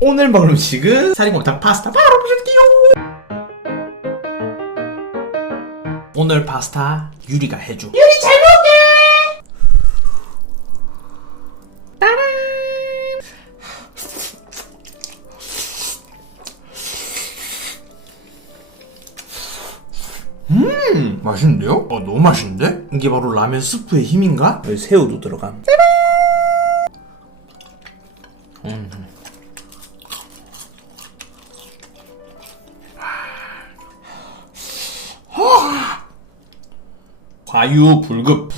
오늘 먹을 음식은 사리곰탕 파스타 바로 보실게요. 오늘 파스타 유리가 해줘. 유리 잘 먹게. 따란. 음 맛있는데요? 어 너무 맛있는데? 이게 바로 라면 스프의 힘인가? 여기 새우도 들어감. 과유불급.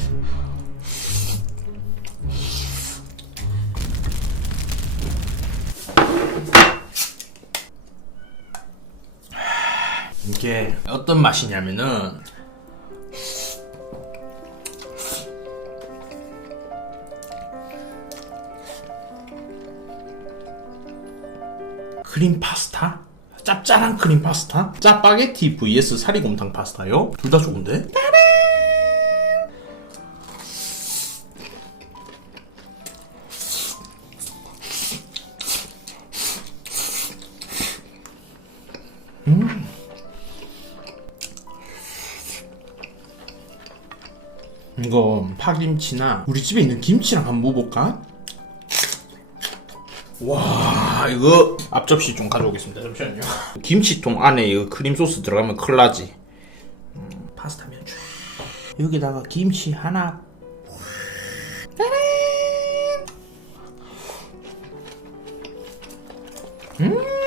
이게 어떤 맛이냐면은 크림 파스타? 짭짤한 크림 파스타? 짜파게티 vs 사리곰탕 파스타요? 둘 다 좋은데? 이거 파김치나 우리 집에 있는 김치랑 한번 먹어볼까? 와 이거 앞접시 좀 가져오겠습니다 잠시만요 김치통 안에 이거 크림 소스 들어가면 나지 음, 파스타면 쫙 여기다가 김치 하나! 음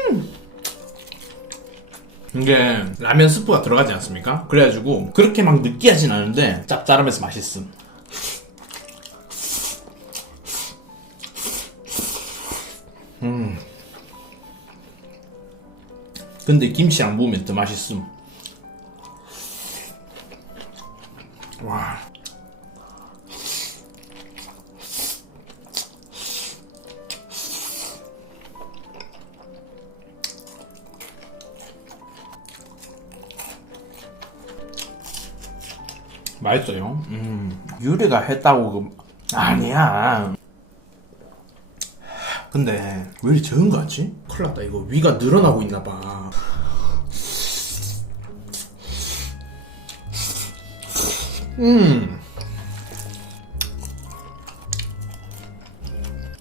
이게 라면 스프가 들어가지 않습니까? 그래가지고 그렇게 막 느끼하진 않은데 짭짤하면서 맛있음 근데 김치랑 먹으면 더 맛있음. 와. 맛있어요. 음, 유리가 했다고 그 아니야. 근데 왜 이리 적은 거 같지? 큰일 났다 이거 위가 늘어나고 있나 봐 음.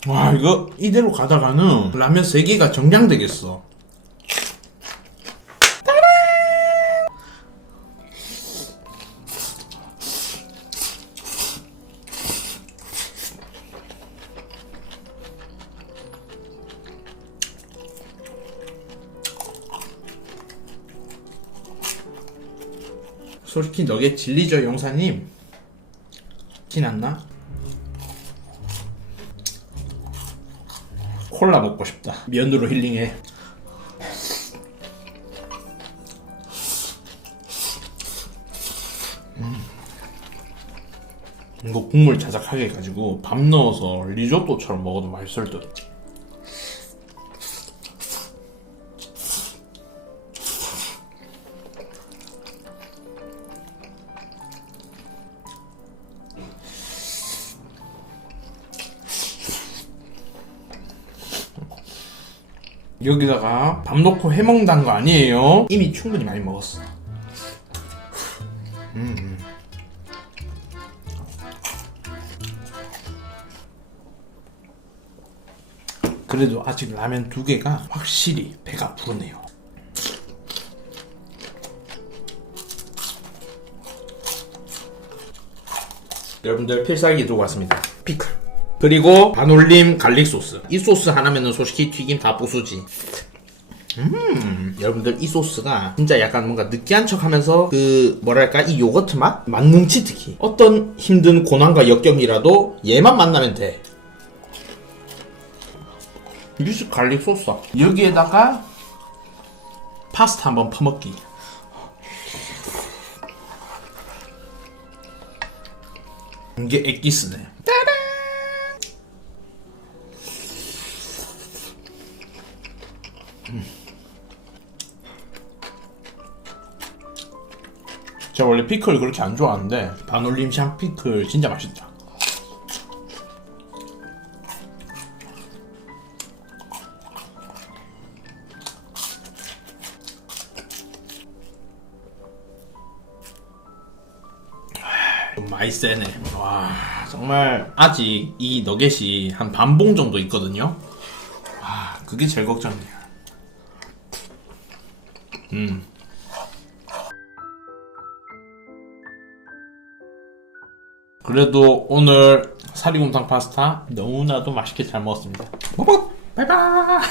와 이거 이대로 가다가는 라면 3개가 정량되겠어 솔직히 너게 진리죠 용사님 티났나? 콜라 먹고 싶다 면으로 힐링해 음. 이거 국물 자작하게 해가지고 밥 넣어서 리조또처럼 먹어도 맛있을 듯 여기다가 밥 넣고 해먹는다는 거 아니에요? 이미 충분히 많이 먹었어. 음. 그래도 아직 라면 두 개가 확실히 배가 부르네요. 여러분들 필살기 두고 왔습니다. 피클. 그리고 반올림 갈릭 소스. 이 소스 하나면은 솔직히 튀김 다 부수지. 음, 여러분들 이 소스가 진짜 약간 뭔가 느끼한 척 하면서 그 뭐랄까 이 요거트 맛, 만능치 특히 어떤 힘든 고난과 역경이라도 얘만 만나면 돼. 미스 갈릭 소스 여기에다가 파스타 한번 퍼먹기. 이게 엑기스네. 제가 원래 피클 그렇게 안 좋아하는데 반올림 샹피클 진짜 맛있다. 많이 음, 세네. 와, 정말 아직 이 너겟이 한 반봉 정도 있거든요. 아, 그게 제일 걱정이야. 음. 그래도 오늘 사리곰탕 파스타 너무나도 맛있게 잘 먹었습니다. 뽀뽀! 바이바이!